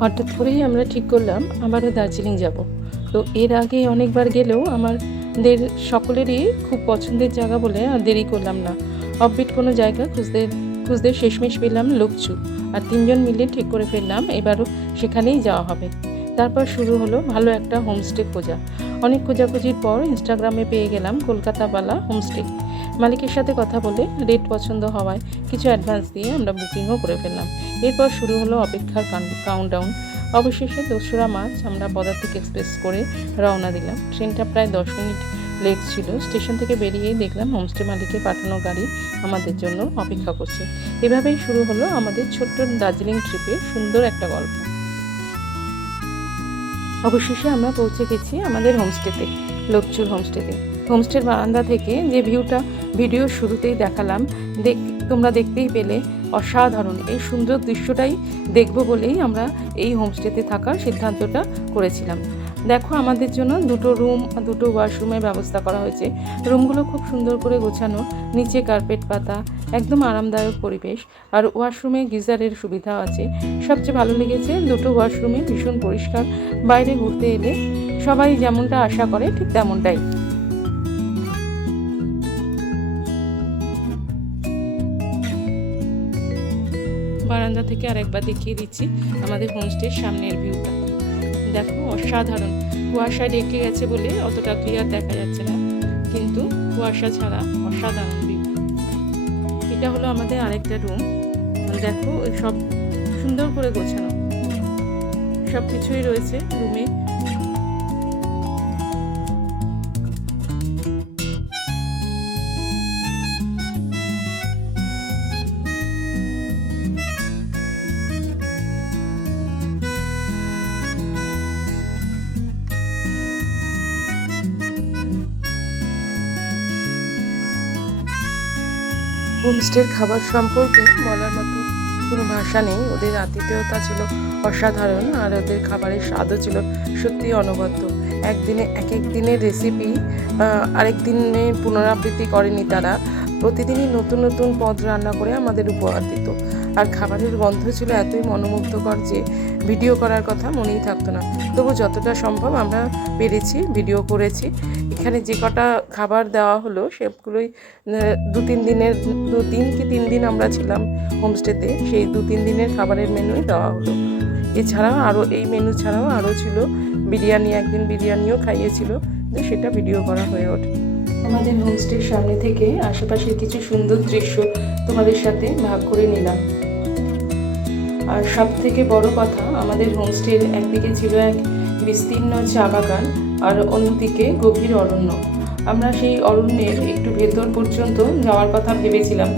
হঠাৎ করেই আমরা ঠিক করলাম আবারও দার্জিলিং যাব। তো এর আগে অনেকবার গেলেও আমাদের সকলেরই খুব পছন্দের জায়গা বলে আর দেরি করলাম না। অফবিট কোনো জায়গা খুঁজতে খুঁজতে শেষমেশ পেলাম লোকচু, আর 3জন মিলে ঠিক করে ফেললাম এবারও সেখানেই যাওয়া হবে। তারপর শুরু হলো ভালো একটা হোমস্টে খোঁজা। অনেক খোঁজাখুঁজির পর ইনস্টাগ্রামে পেয়ে গেলাম কলকাতাওয়ালা হোমস্টে। মালিকের সাথে কথা বলে রেট পছন্দ হওয়ায় কিছু অ্যাডভান্স দিয়ে আমরা বুকিংও করে ফেললাম। এরপর শুরু হলো অপেক্ষার কাউন্টডাউন। অবশেষে 2রা মার্চ আমরা পদাতিক এক্সপ্রেস করে রওনা দিলাম। ট্রেনটা প্রায় 10 মিনিট লেট ছিল। স্টেশন থেকে বেরিয়েই দেখলাম হোমস্টে মালিকের পাঠানো গাড়ি আমাদের জন্য অপেক্ষা করছে। এভাবেই শুরু হলো আমাদের ছোট্ট দার্জিলিং ট্রিপের সুন্দর একটা গল্প। অবশেষে আমরা পৌঁছে গেছি আমাদের হোমস্টেতে, লোকচুর হোমস্টেতে। হোমস্টের বারান্দা থেকে যে ভিউটা ভিডিওর শুরুতেই দেখালাম, তোমরা দেখতেই পেলে অসাধারণ। এই সুন্দর দৃশ্যটাই দেখবো বলেই আমরা এই হোমস্টেতে থাকার সিদ্ধান্তটা করেছিলাম। দেখো, আমাদের জন্য 2টো রুম, 2টো ওয়াশরুমের ব্যবস্থা করা হয়েছে। রুমগুলো খুব সুন্দর করে গোছানো, নিচে কার্পেট পাতা, একদম আরামদায়ক পরিবেশ, আর ওয়াশরুমে গিজারের সুবিধা আছে। সবচেয়ে ভালো লেগেছে 2টো ওয়াশরুমে ভীষণ পরিষ্কার। বাইরে ঘুরতে এলে সবাই যেমনটা আশা করে ঠিক তেমনটাই। বারান্দা থেকে আরেকবার দেখিয়ে দিচ্ছি আমাদের হোমস্টের সামনের ভিউটা। দেখো, অসাধারণ। কুয়াশায় ঢেকে গেছে বলে অতটা ক্লিয়ার দেখা যাচ্ছে না, কিন্তু কুয়াশা ছাড়া অসাধারণ ভিউ। এটা হলো আমাদের আরেকটা রুম। দেখো, সব সুন্দর করে গোছানো, সব কিছুই রয়েছে রুমে। হোমস্টের খাবার সম্পর্কে বলার মতো কোনো ভাষা নেই। ওদের আতিথেয়তা ছিল অসাধারণ, আর ওদের খাবারের স্বাদও ছিল সত্যি অনবদ্য। একদিনে এক এক দিনের রেসিপি আরেক দিনে পুনরাবৃত্তি করেনি তারা। প্রতিদিনই নতুন নতুন পদ রান্না করে আমাদের উপহার দিত, আর খাবারের গন্ধ ছিল এতই মনোমুগ্ধকর যে ভিডিও করার কথা মনেই থাকতো না। তবু যতটা সম্ভব আমরা পেরেছি ভিডিও করেছি। এখানে যে কটা খাবার দেওয়া হলো সেগুলোই 2 কি 3 দিন আমরা ছিলাম হোমস্টেতে, সেই 2-3 দিনের খাবারের মেনুই দেওয়া হলো। এছাড়াও আরও এই মেনু ছাড়াও আরও ছিল বিরিয়ানি, একদিন বিরিয়ানিও খাইয়েছিল, সেটা ভিডিও করা হয়ে ওঠে। আমাদের হোমস্টের সামনে থেকে আশেপাশের কিছু সুন্দর দৃশ্য তোমাদের সাথে ভাগ করে নিলাম। আর সব থেকে বড় কথা, আমাদের হোমস্টের একদিকে ছিল এক বিস্তীর্ণ চা বাগান, আর অন্যদিকে গভীর অরণ্য। আমরা সেই অরণ্যের একটু ভেতর পর্যন্ত যাওয়ার কথা ভেবেছিলাম,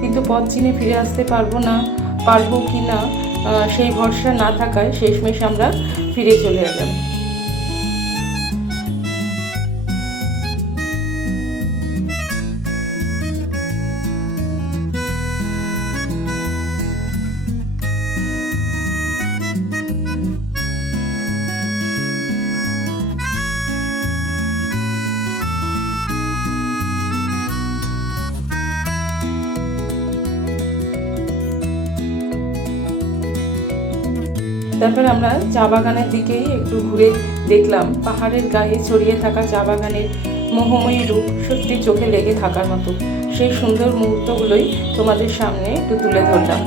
কিন্তু পথ চিনে ফিরে আসতে পারবো কি না সেই ভরসা না থাকায় শেষমেশ আমরা ফিরে চলে এলাম। তারপর আমরা চা বাগানের দিকেই একটু ঘুরে দেখলাম। পাহাড়ের গায়ে ছড়িয়ে থাকা চা বাগানের মোহময়ী রূপ সত্যি চোখে লেগে থাকার মতো। সেই সুন্দর মুহূর্তগুলোই তোমাদের সামনে একটু তুলে ধরলাম।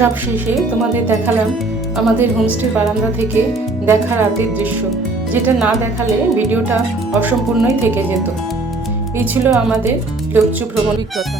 সব শেষে তোমাদের দেখালাম আমাদের হোমস্টের বারান্দা থেকে দেখা রাতের দৃশ্য, যেটা না দেখালে ভিডিওটা অসম্পূর্ণই থেকে যেত। এই ছিল আমাদের লোকচু ভ্রমণ অভিজ্ঞতা।